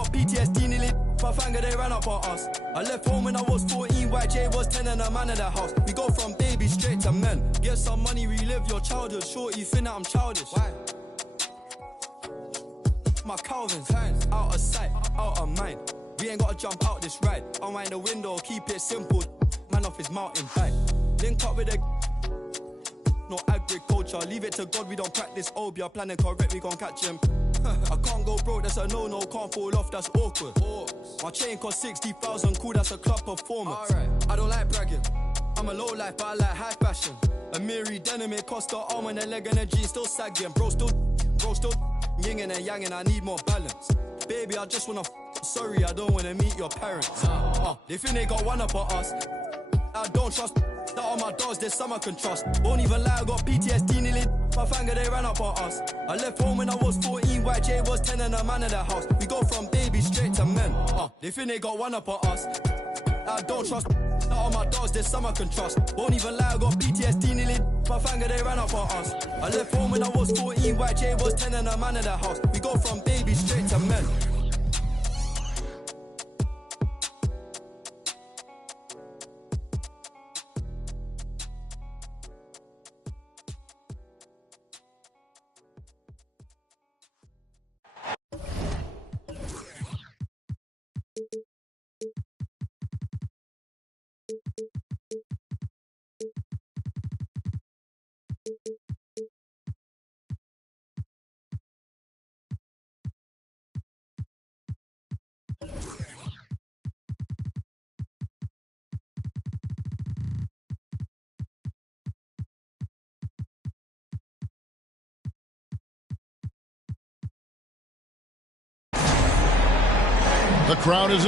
got PTSD nearly. My finger, they ran up on us. I left home when I was 14, YJ was 10 and a man in the house. We go from baby straight to men. Get some money, relive your childhood. Shorty, think that I'm childish. Why? My Calvin's out of sight, out of mind. We ain't gotta jump out this ride. Unwind the window, keep it simple. Man off his mountain bike. Link up with a no agriculture. Leave it to God, we don't practice obia. Planning correct, we gon' catch him. I can't go broke, that's a no-no. Can't fall off, that's awkward. My chain cost 60,000, cool, that's a club performance. I don't like bragging, I'm a low life, but I like high fashion. A Miri denim, it cost the arm and a leg and a G, still sagging. Bro still yinging and yanging, I need more balance. Baby, I just wanna sorry, I don't wanna meet your parents. They think they got one up on us. I don't trust that all my dogs, there's some I can trust. Won't even lie, I got PTSD nearly. My finger, they ran up on us. I left home when I was 14, YJ was 10 and a man in the house. We go from baby straight to men. They think they got one up on us. I don't trust that all my dogs, there's some I can trust. Won't even lie, I got PTSD nearly. My finger, they ran up on us. I left home when I was 14, YJ was 10 and a man in the house. We go from baby straight to men. The crowd is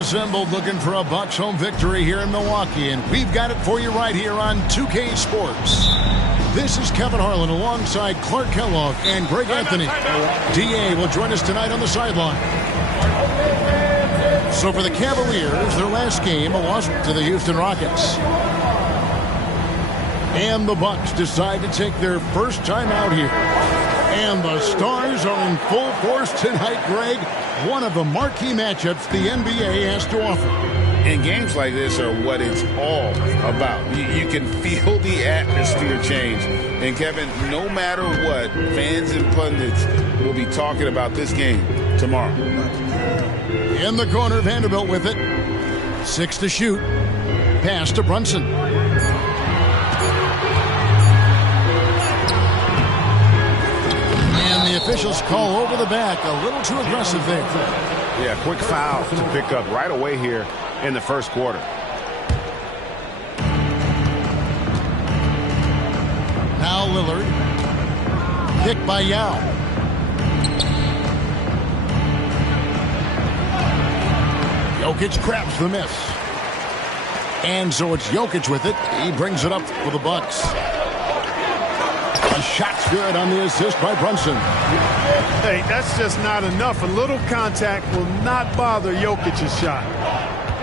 assembled looking for a Bucks home victory here in Milwaukee, and we've got it for you right here on 2K Sports. This is Kevin Harlan alongside Clark Kellogg and Greg Anthony. DA will join us tonight on the sideline. So for the Cavaliers, their last game, a loss to the Houston Rockets. And the Bucks decide to take their first time out here. And the Stars are in full force tonight, Greg. One of the marquee matchups the NBA has to offer. And games like this are what it's all about. You can feel the atmosphere change. And Kevin, no matter what, fans and pundits will be talking about this game tomorrow. In the corner, Vanderbilt with it. 6 to shoot. Pass to Brunson. Officials call over the back, a little too aggressive there. Yeah, quick foul to pick up right away here in the first quarter. Now Lillard. Picked by Yao. Jokic grabs the miss. And so it's Jokic with it. He brings it up for the Bucks. The shot's good on the assist by Brunson. Hey, that's just not enough. A little contact will not bother Jokic's shot.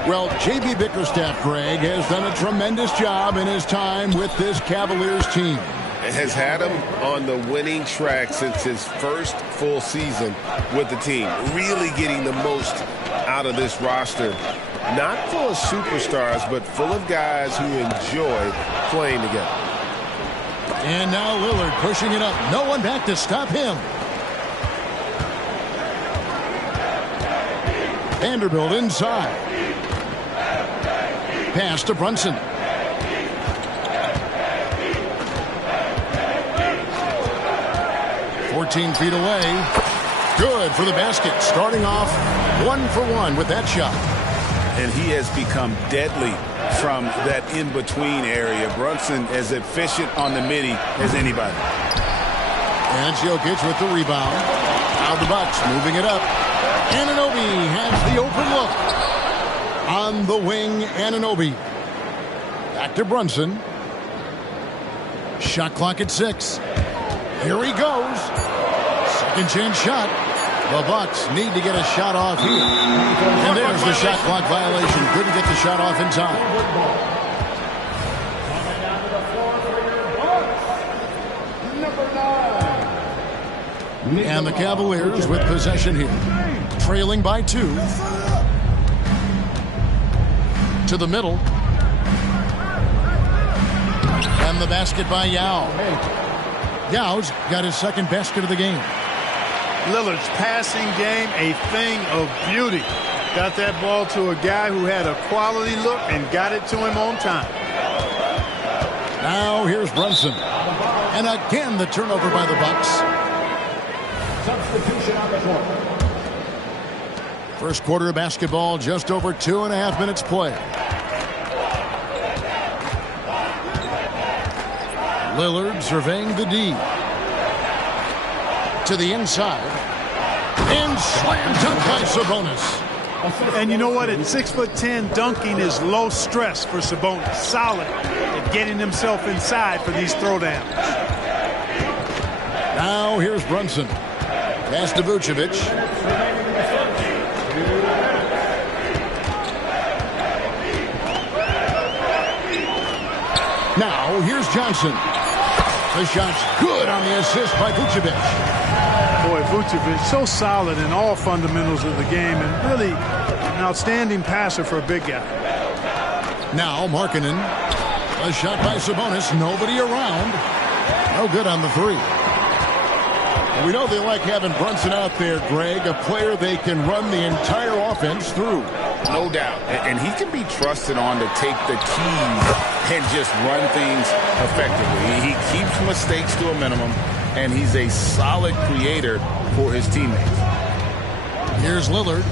Well, J.B. Bickerstaff, Greg, has done a tremendous job in his time with this Cavaliers team. Has had him on the winning track since his first full season with the team. Really getting the most out of this roster. Not full of superstars, but full of guys who enjoy playing together. And now Lillard pushing it up. No one back to stop him. Vanderbilt inside. Pass to Brunson. "14 feet away. Good for the basket. Starting off 1 for 1 with that shot. And he has become deadly from that in-between area. Brunson as efficient on the midi as anybody. And it's Jokic with the rebound. Now the Bucks moving it up. Anunoby has the open look. On the wing, Anunoby. Back to Brunson. Shot clock at 6. Here he goes. Second chance shot. The Bucks need to get a shot off here. And there's the shot clock violation. Couldn't get the shot off in time. And the Cavaliers with possession here. Trailing by 2. To the middle. And the basket by Yao. Yao's got his second basket of the game. Lillard's passing game, a thing of beauty. Got that ball to a guy who had a quality look and got it to him on time. Now here's Brunson. And again the turnover by the Bucks. Substitution on the court. First quarter of basketball, just over 2.5 minutes play. Lillard surveying the D. To the inside. And slam dunk by Sabonis. And you know what? At 6'10", dunking is low stress for Sabonis. Solid at getting himself inside for these throwdowns. Now here's Brunson. Pass to Vucevic. Now here's Johnson. The shot's good on the assist by Vucevic. Boy, Vucevic so solid in all fundamentals of the game and really an outstanding passer for a big guy. Now Markkanen. A shot by Sabonis. Nobody around. No good on the 3. We know they like having Brunson out there, Greg, a player they can run the entire offense through. No doubt. And he can be trusted on to take the keys and just run things effectively. He keeps mistakes to a minimum, and he's a solid creator for his teammates. Here's Lillard.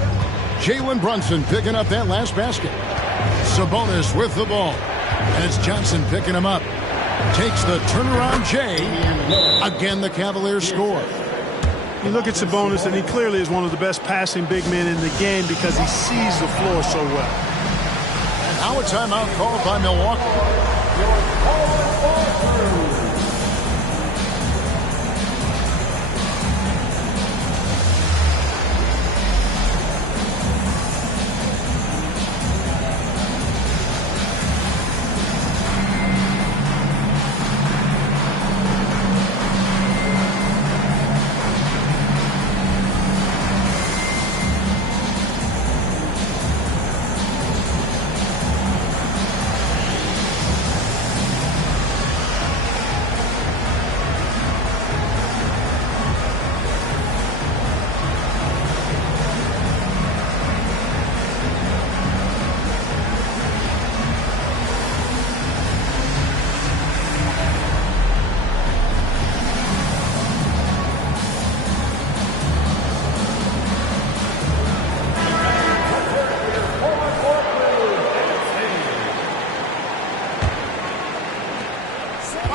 Jalen Brunson picking up that last basket. Sabonis with the ball. And it's Johnson picking him up. Takes the turnaround J. Again, the Cavaliers score. You look at Sabonis, and he clearly is one of the best passing big men in the game because he sees the floor so well. And now a timeout called by Milwaukee.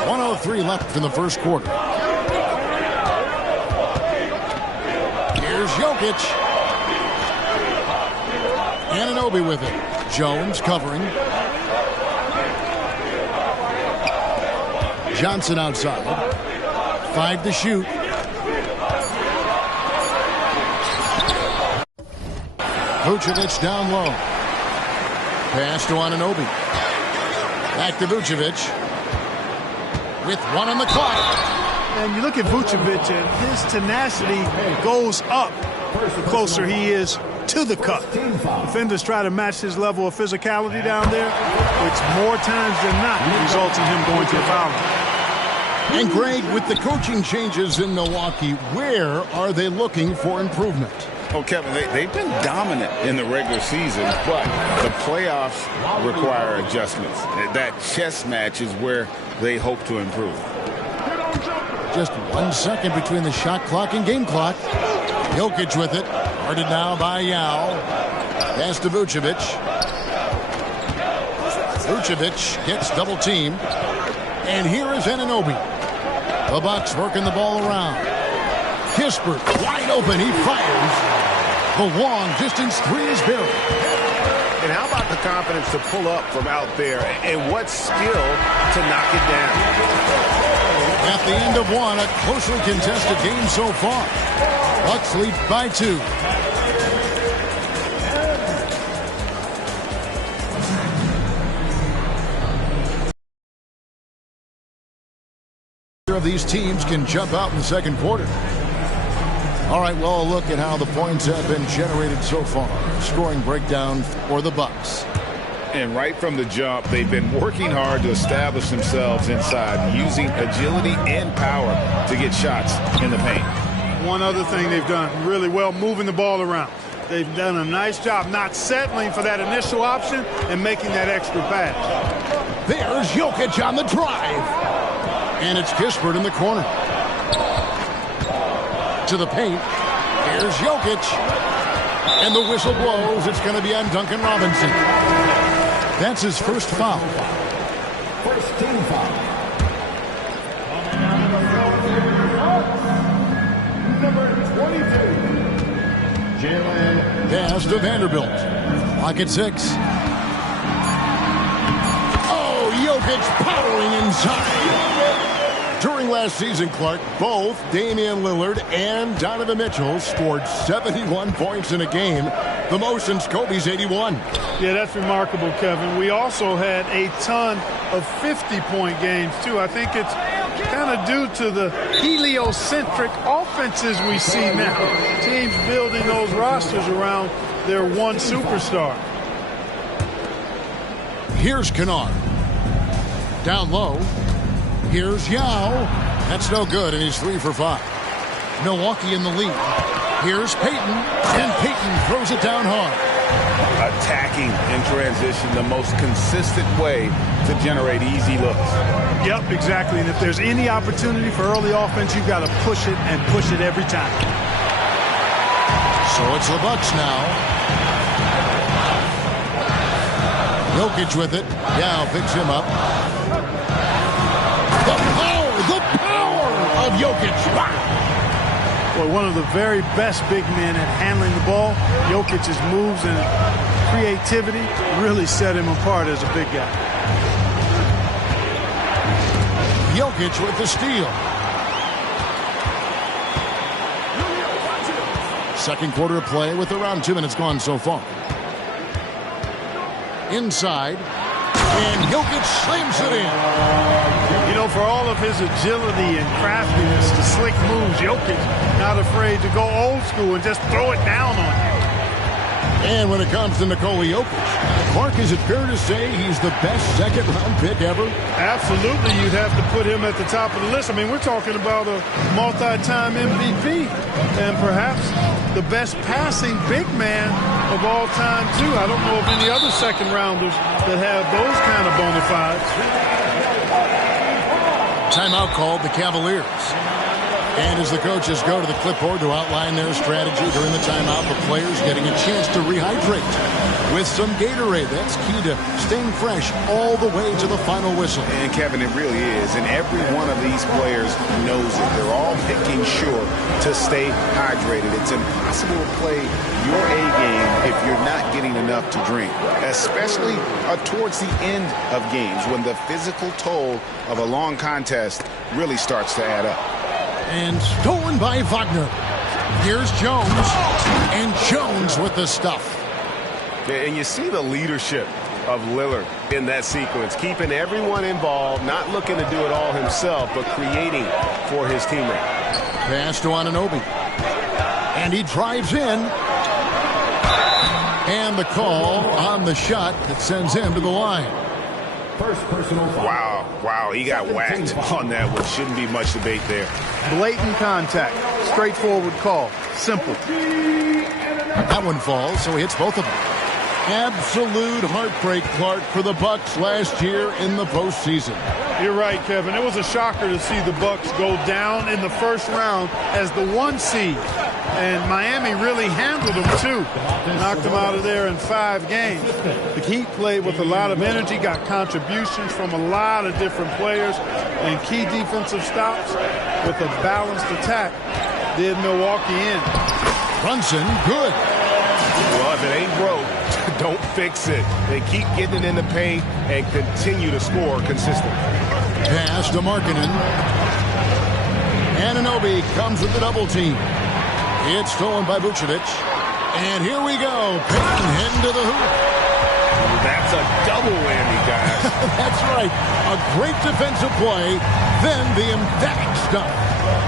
1:03 left in the first quarter. Here's Jokic. Anunoby with it. Jones covering. Johnson outside. 5 to shoot. Vucevic down low. Pass to Anunoby. Back to Vucevic. With 1 on the clock. And you look at Vucevic, and his tenacity goes up the closer he is to the cup. Defenders try to match his level of physicality down there, which more times than not results in him going to the foul line. And Greg, with the coaching changes in Milwaukee, where are they looking for improvement? Oh, Kevin, they've been dominant in the regular season, but the playoffs require adjustments. That chess match is where they hope to improve. Just 1 second between the shot clock and game clock. Jokic with it. Guarded now by Yao. Pass to Vucevic. Vucevic gets double teamed. And here is Anunoby. The Bucks working the ball around. Kispert wide open. He fires. The long distance three is buried. And how about the confidence to pull up from out there? And what skill to knock it down. At the end of one, a closely contested game so far. Bucks lead by 2. Of these teams can jump out in the second quarter. All right, well, a look at how the points have been generated so far. Scoring breakdown for the Bucks. And right from the jump, they've been working hard to establish themselves inside, using agility and power to get shots in the paint. One other thing they've done really well, moving the ball around. They've done a nice job not settling for that initial option and making that extra pass. There's Jokic on the drive. And it's Kispert in the corner. To the paint. Here's Jokic. And the whistle blows. It's going to be on Duncan Robinson. That's his first foul. First team foul. Number 22. Jalen. Pass to Vanderbilt. Lock at 6. Oh, Jokic powering inside. During last season, Clark, both Damian Lillard and Donovan Mitchell scored 71 points in a game, the most since Kobe's 81. Yeah, that's remarkable, Kevin. We also had a ton of 50-point games, too. I think it's kind of due to the heliocentric offenses we see now. Teams building those rosters around their one superstar. Here's Kennard. Down low. Here's Yao. That's no good, and he's 3 for 5. Milwaukee in the lead. Here's Payton, and Payton throws it down hard. Attacking in transition, the most consistent way to generate easy looks. Yep, exactly. And if there's any opportunity for early offense, you've got to push it and push it every time. So it's the Bucks now. Jokic with it. Yao picks him up. The power of Jokic. Wow. Boy, one of the very best big men at handling the ball. Jokic's moves and creativity really set him apart as a big guy. Jokic with the steal. Second quarter of play with around 2 minutes gone so far. Inside. And Jokic slams it in. You know, for all of his agility and craftiness, the slick moves, Jokic not afraid to go old school and just throw it down on you. And when it comes to Nikola Jokic, Clark, is it fair to say he's the best second-round pick ever? Absolutely, you'd have to put him at the top of the list. I mean, we're talking about a multi-time MVP and perhaps the best passing big man of all time, too. I don't know of any other second-rounders that have those kind of bona fides. Timeout called the Cavaliers. And as the coaches go to the clipboard to outline their strategy during the timeout, the players getting a chance to rehydrate with some Gatorade. That's key to staying fresh all the way to the final whistle. And, Kevin, it really is. And every one of these players knows it. They're all making sure to stay hydrated. It's impossible to play your A game if you're not getting enough to drink, especially towards the end of games when the physical toll of a long contest really starts to add up. And stolen by Wagner. Here's Jones. And Jones with the stuff. And you see the leadership of Lillard in that sequence, keeping everyone involved, not looking to do it all himself, but creating for his teammate. Pass to Anunoby. And he drives in. And the call on the shot that sends him to the line. First personal foul. Wow, he got whacked on that one. Shouldn't be much debate there. Blatant contact. Straightforward call. Simple. That one falls, so he hits both of them. Absolute heartbreak, Clark, for the Bucks last year in the postseason. You're right, Kevin. It was a shocker to see the Bucks go down in the first round as the 1 seed And Miami really handled them, too. Knocked them out of there in 5 games. The Heat played with a lot of energy, got contributions from a lot of different players, and key defensive stops with a balanced attack did Milwaukee in. Brunson, good. Well, if it ain't broke, don't fix it. They keep getting it in the paint and continue to score consistently. Pass to Markkanen. Anunoby comes with the double team. It's stolen by Vucevic. And here we go. Payton heading to the hoop. That's a double whammy, guys. That's right. A great defensive play, then the emphatic stuff.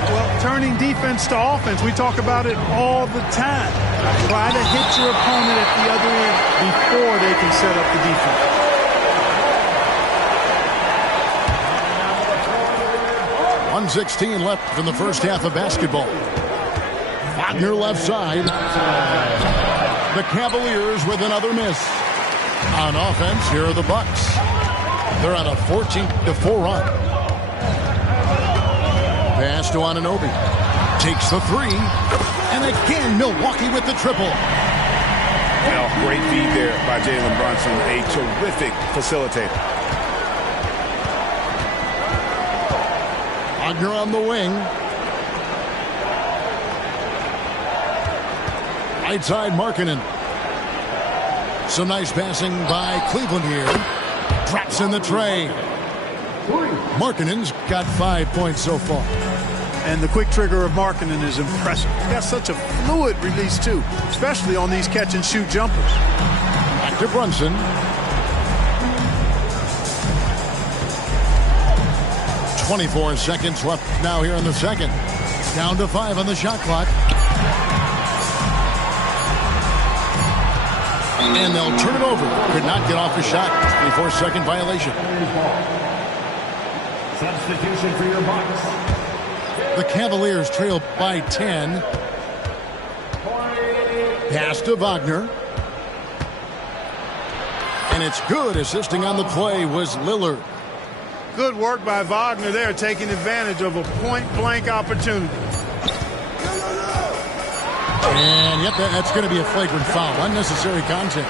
Well, turning defense to offense, we talk about it all the time. Try to hit your opponent at the other end before they can set up the defense. .116 left in the first half of basketball. Wagner left side. The Cavaliers with another miss. On offense, here are the Bucks. They're on a 14-4 run. Pass to Anunoby. Takes the 3. And again, Milwaukee with the triple. Well, great feed there by Jalen Brunson. A terrific facilitator. Wagner on the wing. Right side, Markkanen. Some nice passing by Cleveland here. Drops in the tray. Markkanen's got 5 points so far. And the quick trigger of Markkanen is impressive. He's got such a fluid release, too, especially on these catch-and-shoot jumpers. Back to Brunson. .24 seconds left now here in the second. Down to 5 on the shot clock. And they'll turn it over. Could not get off the shot. 24-second violation. Substitution for your Bucks. The Cavaliers trail by 10. Pass to Wagner. And it's good. Assisting on the play was Lillard. Good work by Wagner there, taking advantage of a point-blank opportunity. And, yep, that's going to be a flagrant foul. Unnecessary contact.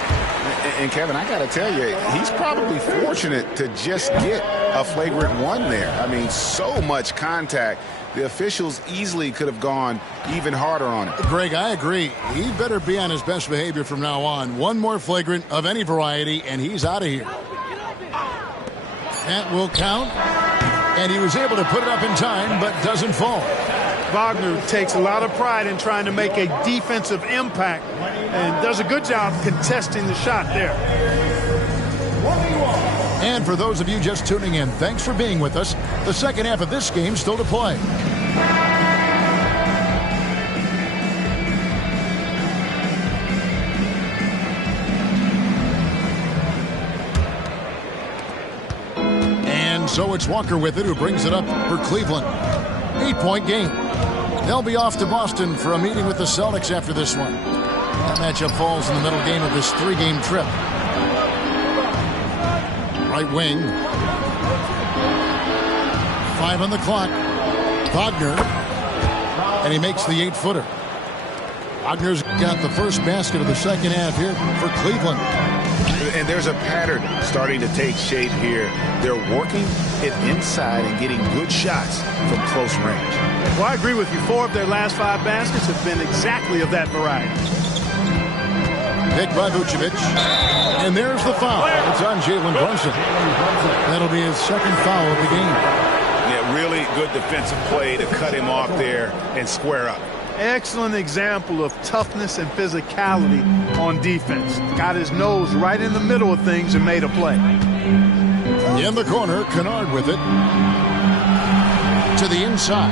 And Kevin, I got to tell you, he's probably fortunate to just get a flagrant 1 there. I mean, so much contact. The officials easily could have gone even harder on it. Greg, I agree. He better be on his best behavior from now on. One more flagrant of any variety, and he's out of here. That will count. And he was able to put it up in time, but doesn't fall. Wagner takes a lot of pride in trying to make a defensive impact and does a good job contesting the shot there. And for those of you just tuning in, thanks for being with us. The second half of this game still to play. And so it's Walker with it who brings it up for Cleveland. 8-point game. They'll be off to Boston for a meeting with the Celtics after this one. That matchup falls in the middle game of this 3-game trip. Right wing. 5 on the clock. Wagner. And he makes the 8-footer. Wagner's got the first basket of the second half here for Cleveland. And there's a pattern starting to take shape here. They're working it inside and getting good shots from close range. Well, I agree with you. 4 of their last 5 baskets have been exactly of that variety. Picked by Vucevic. And there's the foul. It's on Jalen Brunson. That'll be his second foul of the game. Yeah, really good defensive play to cut him off there and square up. Excellent example of toughness and physicality on defense. Got his nose right in the middle of things and made a play. In the corner, Kennard with it. To the inside.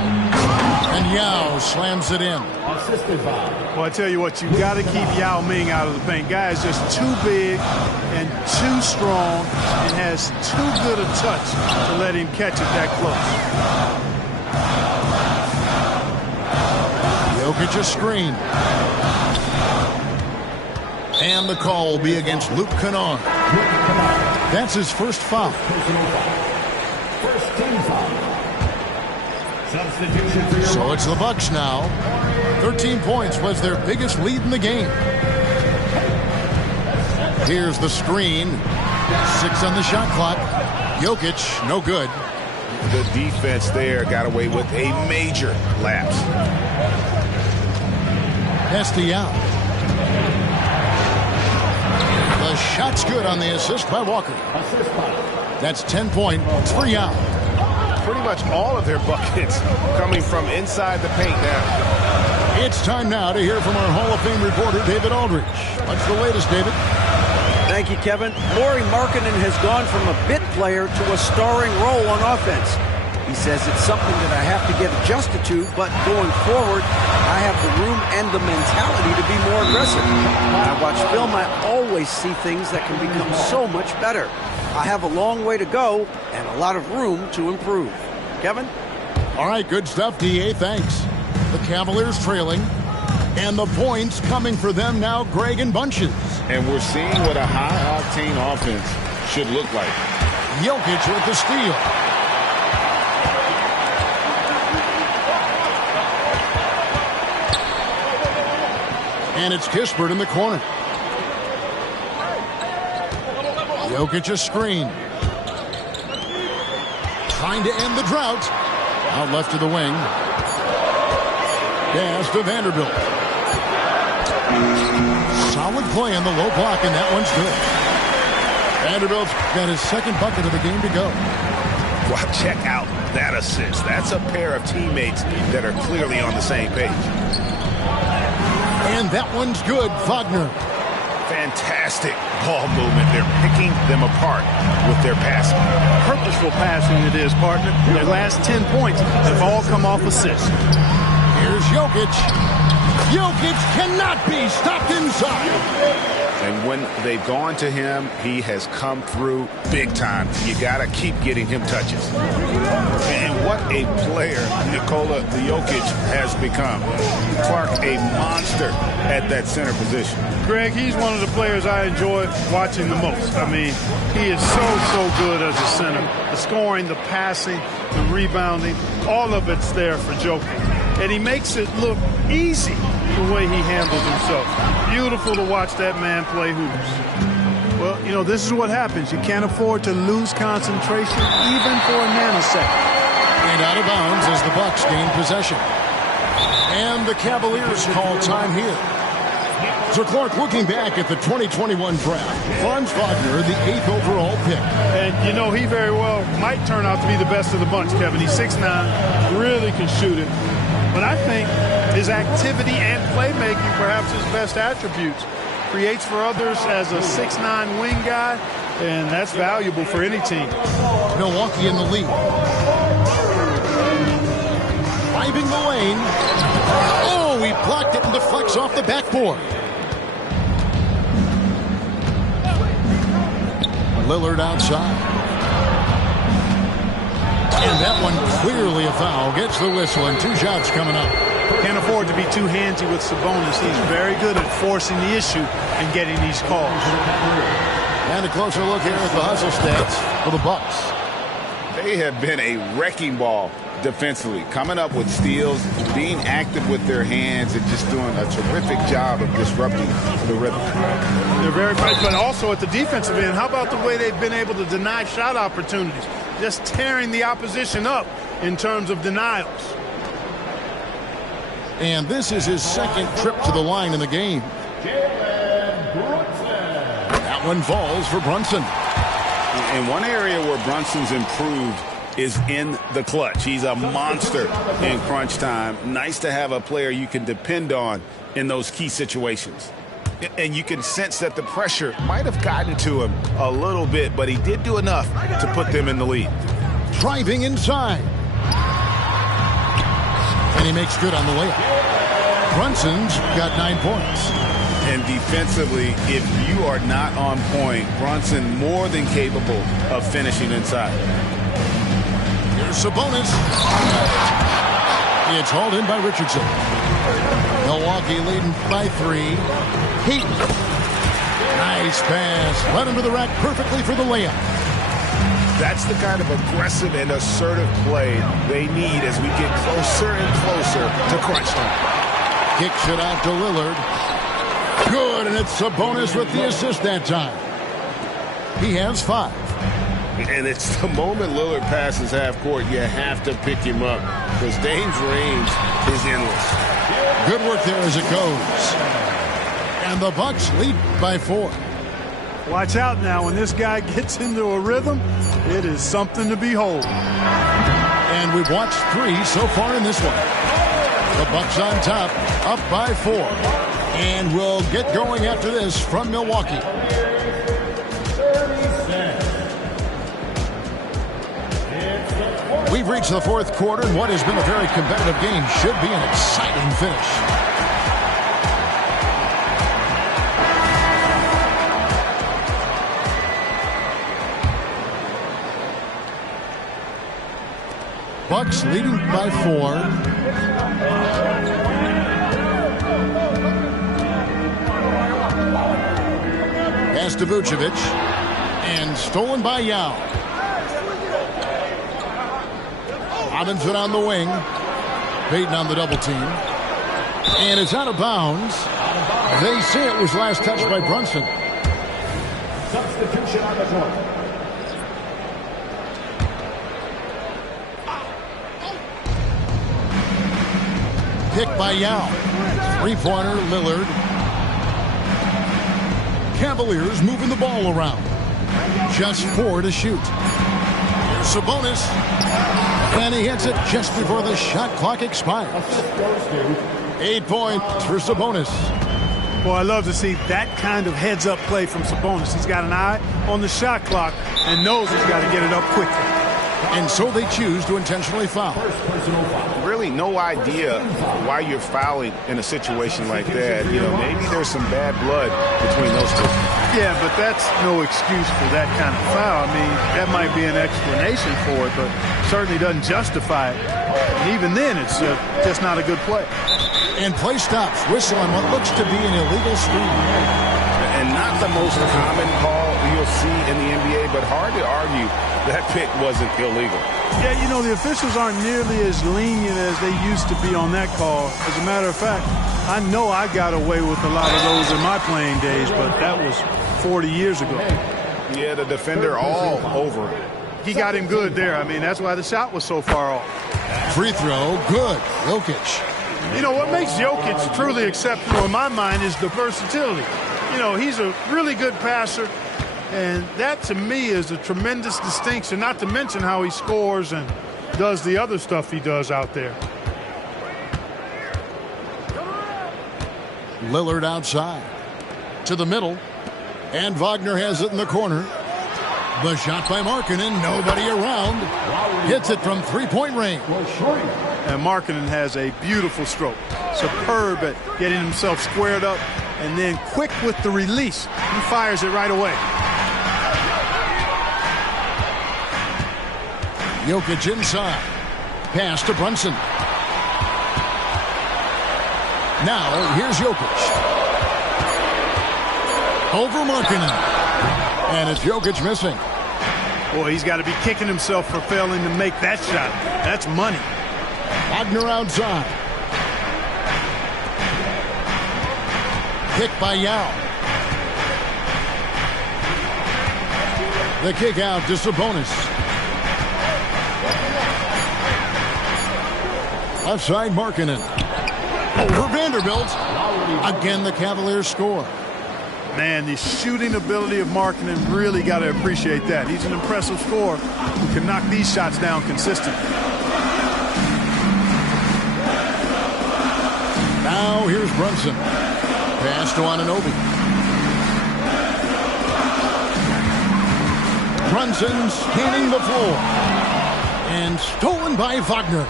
And Yao slams it in. Assisted by. Well, I tell you what, you got to keep Yao Ming out of the paint. Guy is just too big and too strong and has too good a touch to let him catch it that close. Jokic a screen. And the call will be against Luke Kennard. That's his first foul. First team foul. Substitution for your So it's the Bucks now. 13 points was their biggest lead in the game. Here's the screen. 6 on the shot clock. Jokic, no good. The defense there got away with a major lapse. Estial. The shot's good on the assist by Walker. That's 10 points for Yao. Pretty much all of their buckets coming from inside the paint now. It's time now to hear from our Hall of Fame reporter, David Aldridge. What's the latest, David? Thank you, Kevin. Lauri Markkanen has gone from a bit player to a starring role on offense. He says it's something that I have to get adjusted to, but going forward, I have the room and the mentality to be more aggressive. When I watch film, I always see things that can become so much better. I have a long way to go and a lot of room to improve. Kevin? All right, good stuff, D.A. Thanks. The Cavaliers trailing, and the points coming for them now, Greg and bunches. And we're seeing what a high-octane offense should look like. Jokic with the steal. And it's Kispert in the corner. Jokic a screen. Trying to end the drought. Out left to the wing. Pass to Vanderbilt. Solid play on the low block, and that one's good. Vanderbilt's got his second bucket of the game to go. Well, check out that assist. That's a pair of teammates that are clearly on the same page. And that one's good, Wagner. Fantastic ball movement. They're picking them apart with their passing. Purposeful passing it is, partner. Their last 10 points have all come off assists. Here's Jokic. Jokic cannot be stopped inside. And when they've gone to him, he has come through big time. You got to keep getting him touches. And what a player Nikola Jokic has become. Clark, a monster at that center position. Greg, he's one of the players I enjoy watching the most. I mean, he is so good as a center. The scoring, the passing, the rebounding, all of it's there for Jokic. And he makes it look easy the way he handles himself. Beautiful to watch that man play hoops. Well, you know, this is what happens. You can't afford to lose concentration even for a nanosecond. And out of bounds as the Bucks gain possession. And the Cavaliers call time here. So, Clark, looking back at the 2021 draft, Franz Wagner, the 8th overall pick. And, you know, he very well might turn out to be the best of the bunch, Kevin. He's 6'9", really can shoot it. But I think his activity and playmaking, perhaps his best attributes, creates for others as a 6'9" wing guy, and that's valuable for any team. Milwaukee in the lead. Driving the lane. Oh, he blocked it and deflects off the backboard. Lillard outside. And that one clearly a foul. Gets the whistle, and 2 shots coming up. Can't afford to be too handsy with Sabonis. He's very good at forcing the issue and getting these calls. And a closer look here at the hustle stats for the Bucks. They have been a wrecking ball defensively, coming up with steals, being active with their hands, and just doing a terrific job of disrupting the rhythm. They're very bright, but also at the defensive end, how about the way they've been able to deny shot opportunities? Just tearing the opposition up in terms of denials. And this is his second trip to the line in the game. That one falls for Brunson. And one area where Brunson's improved is in the clutch. He's a monster in crunch time. Nice to have a player you can depend on in those key situations. And you can sense that the pressure might have gotten to him a little bit, but he did do enough to put them in the lead. Driving inside. And he makes good on the layup. Brunson's got 9 points. And defensively, if you are not on point, Brunson more than capable of finishing inside. Here's Sabonis. It's hauled in by Richardson. Milwaukee leading by 3. Heat. Nice pass. Right under the rack perfectly for the layup. That's the kind of aggressive and assertive play they need as we get closer and closer to crunch time. Kicks it out to Lillard. Good, and it's Sabonis with the assist that time. He has 5. And it's the moment Lillard passes half court, you have to pick him up because Dame's range is endless. Good work there as it goes. And the Bucks lead by 4. Watch out now. When this guy gets into a rhythm, it is something to behold. And we've watched 3 so far in this one. The Bucks on top, up by 4. And we'll get going after this from Milwaukee. We've reached the 4th quarter, and what has been a very competitive game should be an exciting finish. Bucks leading by 4. Pass to Vucevic. And stolen by Yao. Robinson on the wing. Payton on the double team. And it's out of bounds. They say it was last touched by Brunson. Substitution on the court. Pick by Yao. 3-pointer, Lillard. Cavaliers moving the ball around. Just 4 to shoot. Here's Sabonis. And he hits it just before the shot clock expires. 8 points for Sabonis. Boy, I love to see that kind of heads-up play from Sabonis. He's got an eye on the shot clock and knows he's got to get it up quickly. And so they choose to intentionally foul. Really no idea why you're fouling in a situation like that. You know, maybe there's some bad blood between those two. Yeah, but that's no excuse for that kind of foul. I mean, that might be an explanation for it, but certainly doesn't justify it. And even then, it's just not a good play. And play stops. Whistle on what looks to be an illegal screen. And not the most common call you'll see in the NBA, but hard to argue that pick wasn't illegal. Yeah, you know, the officials aren't nearly as lenient as they used to be on that call. As a matter of fact, I know I got away with a lot of those in my playing days, but that was 40 years ago. Yeah, the defender all over it. He got him good there. I mean, that's why the shot was so far off. Free throw, good. Jokic. You know, what makes Jokic truly exceptional in my mind is the versatility. You know, he's a really good passer, and that to me is a tremendous distinction, not to mention how he scores and does the other stuff he does out there. Lillard outside. To the middle. And Wagner has it in the corner. The shot by Markkanen, nobody around. Hits it from three-point range. And Markkanen has a beautiful stroke. Superb at getting himself squared up and then quick with the release. He fires it right away. Jokic inside. Pass to Brunson. Now, here's Jokic. Over Markkanen. And it's Jokic missing. Boy, he's got to be kicking himself for failing to make that shot. That's money. Wagner outside. Kick by Yao. The kick out to Sabonis. Outside Markkanen. Over Vanderbilt. Again, the Cavaliers score. Man, the shooting ability of Markkanen, really got to appreciate that. He's an impressive scorer who can knock these shots down consistently. Now here's Brunson. Pass to Anunoby. Brunson scanning the floor. And stolen by Wagner.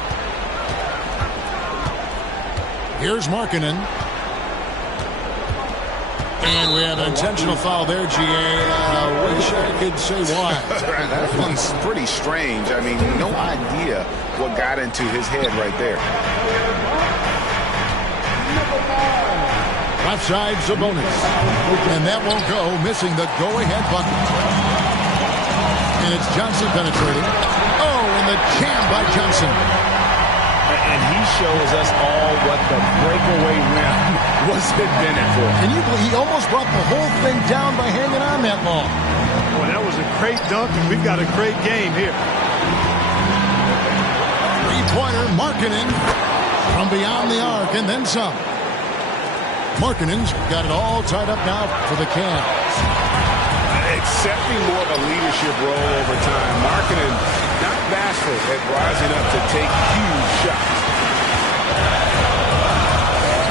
Here's Markkanen. And we have an intentional foul there, GA. I wish I could say why. That one's pretty strange. I mean, no idea what got into his head right there. Offside Sabonis. And that won't go, missing the go-ahead bucket. And it's Johnson penetrating. Oh, and the jam by Johnson. And he shows us all what the breakaway rim was invented for. Can you believe he almost brought the whole thing down by hanging on that long? Well, that was a great dunk, and we've got a great game here. Three-pointer, Markkanen from beyond the arc, and then some. Markkanen's got it all tied up now for the Cavs. Accepting more of a leadership role over time. Markkanen not bashful at rising up to take huge shots.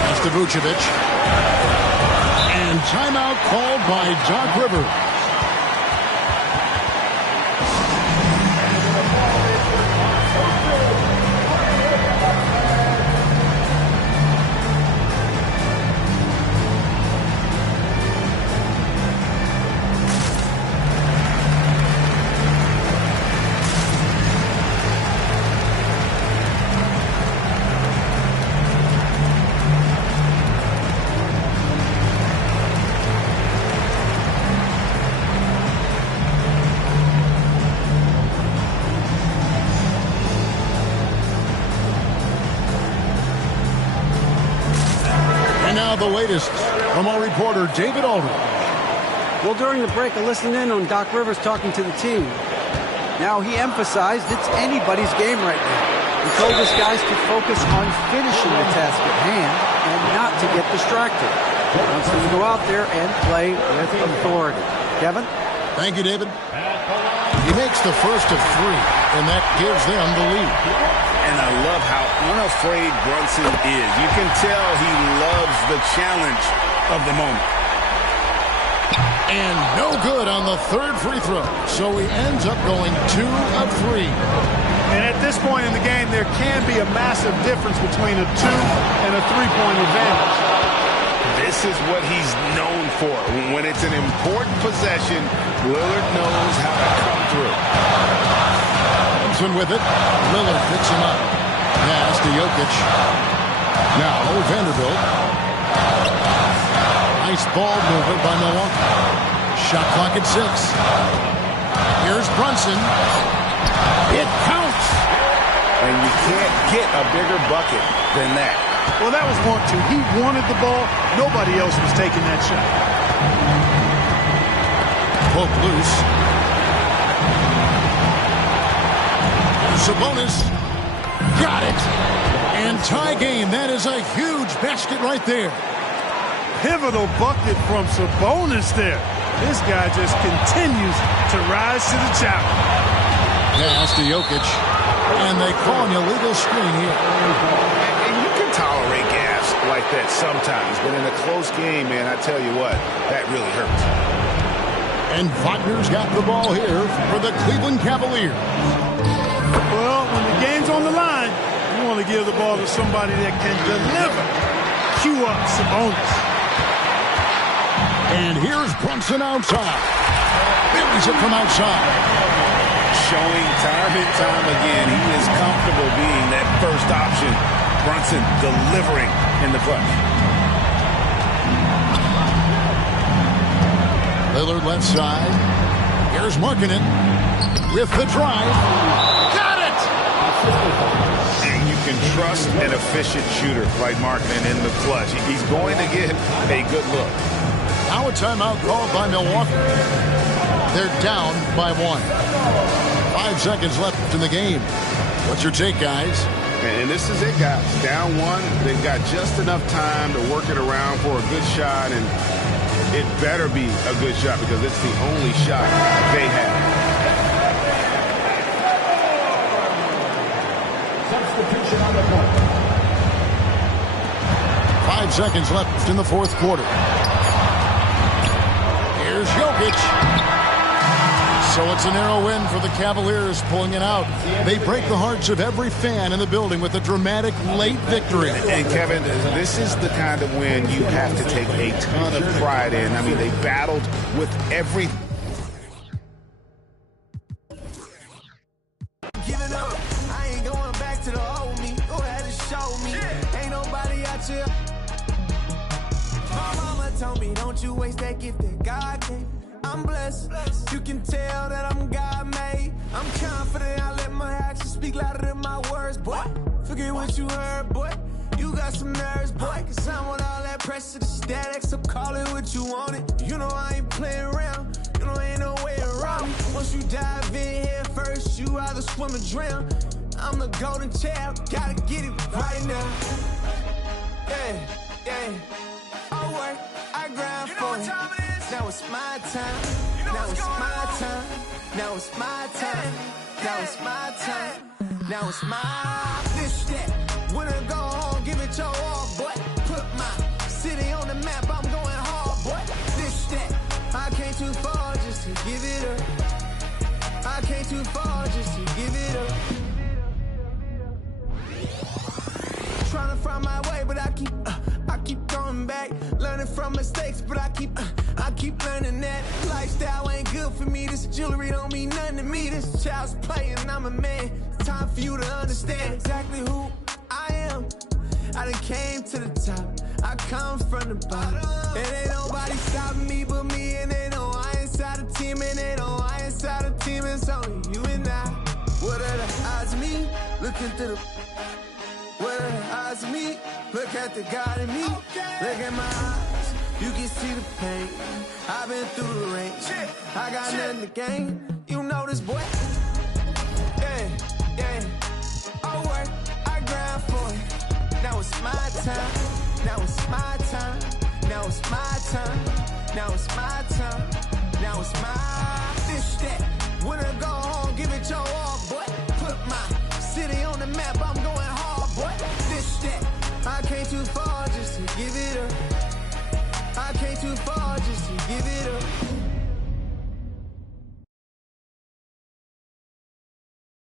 That's to Vucevic. And timeout called by Doc Rivers. The latest from our reporter, David Aldridge. Well, during the break, I listened in on Doc Rivers talking to the team. Now, he emphasized it's anybody's game right now. He told his guys to focus on finishing the task at hand and not to get distracted. He wants them to go out there and play with authority. Kevin? Thank you, David. He makes the first of three, and that gives them the lead. And I love how unafraid Brunson is. You can tell he loves the challenge of the moment. And no good on the third free throw. So he ends up going 2 of 3. And at this point in the game, there can be a massive difference between a 2 and a 3-point advantage. This is what he's known for. When it's an important possession, Lillard knows how to come through. With it, Lillard picks him up. Pass to Jokic. Now Vanderbilt. Nice ball movement by Milwaukee. Shot clock at 6. Here's Brunson. It counts. And you can't get a bigger bucket than that. Well, that was want to. He wanted the ball. Nobody else was taking that shot. Poke loose. Sabonis got it. And tie game. That is a huge basket right there. Pivotal bucket from Sabonis there. This guy just continues to rise to the challenge. Pass to Jokic. And they call an illegal screen here. And you can tolerate gas like that sometimes. But in a close game, man, I tell you what, that really hurts. And Wagner's got the ball here for the Cleveland Cavaliers. Well, when the game's on the line, you want to give the ball to somebody that can deliver. Cue up Sabonis. And here's Brunson outside. Buries it from outside. Showing time and time again, he is comfortable being that first option. Brunson delivering in the clutch. Lillard left side. Here's Markkanen with the drive. And you can trust an efficient shooter like Markkanen in the clutch. He's going to get a good look. Now a timeout called by Milwaukee. They're down by 1. 5 seconds left in the game. What's your take, guys? And this is it, guys. Down 1. They've got just enough time to work it around for a good shot, and it better be a good shot because it's the only shot they have. Substitution on the court. 5 seconds left in the fourth quarter. Here's Jokic. So it's a narrow win for the Cavaliers, pulling it out. They break the hearts of every fan in the building with a dramatic late victory. And Kevin, this is the kind of win you have to take a ton of pride in. I mean, they battled with every... Giving up, I ain't going back to the old me. Go ahead and show me. Ain't nobody out here. My mama told me, don't you waste that gift that God gave. I'm blessed. You can tell that I'm God made. I'm confident I let my actions speak louder than my words, boy. Forget what you heard, boy. You got some nerves, boy. Cause I want all that pressure, the static, so call it what you want it. You know I ain't playing around. You know ain't no way around me. Once you dive in here first, you either swim or drown. I'm the golden child, gotta get it right now. Yeah, yeah. I work, I grind for it. Now it's my time. Now it's my time. Now it's my time. Now it's my time. Now it's my this that. When I go home, give it your all, boy. Put my city on the map. I'm going hard, boy. This that. I came too far just to give it up. I came too far just to give it up. Trying to find my way, but I keep going back. Learning from mistakes, but I keep learning that lifestyle ain't good for me. This jewelry don't mean nothing to me. This child's playing, I'm a man. It's time for you to understand exactly who I am. I done came to the top. I come from the bottom. And ain't nobody stopping me but me. And they know I ain't inside the team. And they know I ain't inside the team. It's only you and I. What are the odds of me? Looking through the... What are the odds of me? Look at the God in me. Look at my eyes. You can see the pain. I've been through the rain. I got nothing to gain. You know this, boy. Yeah, yeah. I work, I grind for it. Now it's my time. Now it's my time. Now it's my time. Now it's my time. Now it's my this that. When I go home, give it your all, boy. Put my city on the map. I'm going hard, boy. This that. I came too far just to give it up. I came too far just to give it up.